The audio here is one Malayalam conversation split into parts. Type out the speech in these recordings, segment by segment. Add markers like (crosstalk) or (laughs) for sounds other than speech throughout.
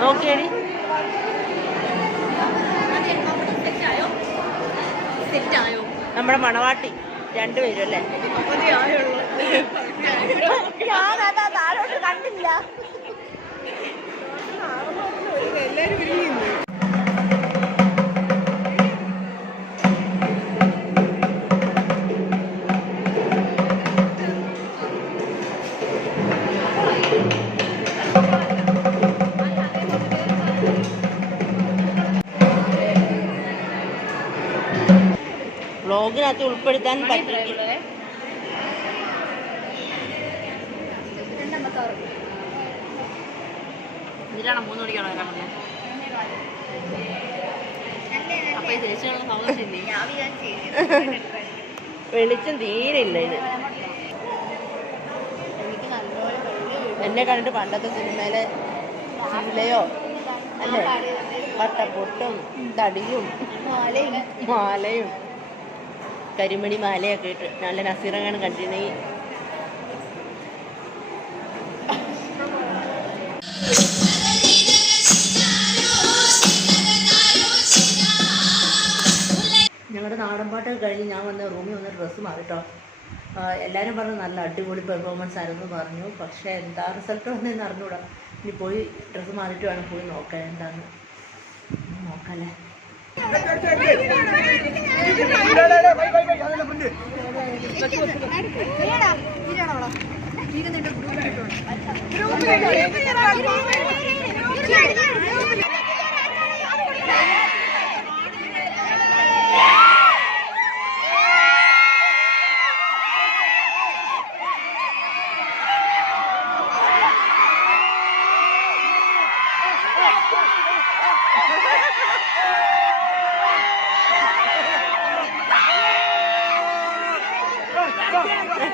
നോക്കിയടി. സെറ്റായോ? നമ്മുടെ മണവാട്ടി രണ്ടുപേരും അല്ലേ? (laughs) (laughs) വ്ളോഗിനകത്ത് ഉൾപ്പെടുത്താൻ പറ്റില്ല. എന്തിനാണ് മൂന്ന് മണിക്കാണോ വരാൻ പറഞ്ഞത് അപ്പൊ (laughs) വെളിച്ചം തീരെ ഇല്ല ഇത് എന്നെ കണ്ടിട്ട് പണ്ടത്തെ സിനിമയിലെ ശീലയോ അല്ലേ? വട്ടപ്പൊട്ടും തടിയും മാലയും. കരിമണി മാലയൊക്കെ ഇട്ട് നല്ല നസീറങ്ങാണ് കണ്ടിരുന്നെങ്കിൽ ഞങ്ങളുടെ നാടൻ പാട്ട് കഴിഞ്ഞ് ഞാൻ വന്ന റൂമിൽ വന്ന ഡ്രസ്സ് മാറിട്ടോ. എല്ലാവരും പറഞ്ഞു നല്ല അടിപൊളി പെർഫോമൻസ് ആയിരുന്നു പറഞ്ഞു. പക്ഷേ എന്താ റിസൾട്ട് വന്നതെന്ന് അറിഞ്ഞൂടാ. ഇനി പോയി ഡ്രസ്സ് മാറിയിട്ട് വേണം പോയി നോക്കാൻ. എന്താന്ന്? നോക്കാല്ലേ? നാടൻ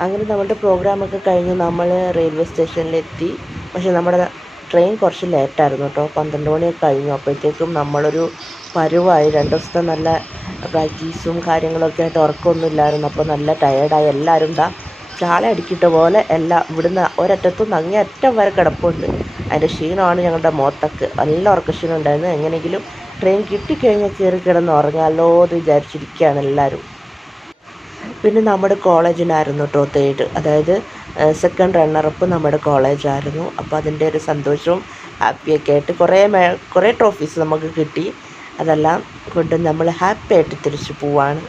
അങ്ങനെ നമ്മുടെ പ്രോഗ്രാമൊക്കെ കഴിഞ്ഞ് നമ്മൾ റെയിൽവേ സ്റ്റേഷനിലെത്തി പക്ഷേ നമ്മുടെ ട്രെയിൻ കുറച്ച് ലേറ്റായിരുന്നു കേട്ടോ. പന്ത്രണ്ട് മണിയൊക്കെ കഴിഞ്ഞു. അപ്പോഴത്തേക്കും നമ്മളൊരു പരുവായി. രണ്ട് ദിവസത്തെ നല്ല പ്രാക്ടീസും കാര്യങ്ങളൊക്കെ ആയിട്ട് ഉറക്കമൊന്നും ഇല്ലായിരുന്നു. അപ്പോൾ നല്ല ടയേർഡായി എല്ലാവരും ദാ ചാള അടിക്കിട്ട പോലെ എല്ലാം ഇവിടുന്ന് ഒരറ്റത്തുനിന്ന് അങ്ങേ അറ്റം വരെ കിടപ്പുണ്ട്. അതിന്റെ ക്ഷീണമാണ് ഞങ്ങളുടെ മുഖത്തൊക്കെ. നല്ല ഉറക്കക്ഷീണം ഉണ്ടായിരുന്നു. എങ്ങനെയെങ്കിലും ട്രെയിൻ കിട്ടിക്കഴിഞ്ഞാൽ കയറി കിടന്ന് ഉറങ്ങാമല്ലോ എന്ന് വിചാരിച്ചിരിക്കുകയാണ് എല്ലാവരും. പിന്നെ നമ്മുടെ കോളേജിനായിരുന്നു കേട്ടോ തേർഡ്. അതായത് സെക്കൻഡ് റണ്ണറപ്പ് നമ്മുടെ കോളേജായിരുന്നു. അപ്പോൾ അതിന്റെ ഒരു സന്തോഷവും ഹാപ്പിയൊക്കെ ആയിട്ട് കുറേ മേ കുറേ ട്രോഫീസ് നമുക്ക് കിട്ടി. അതെല്ലാം കൊണ്ട് നമ്മൾ ഹാപ്പി ആയിട്ട് തിരിച്ചു പോവാണ്.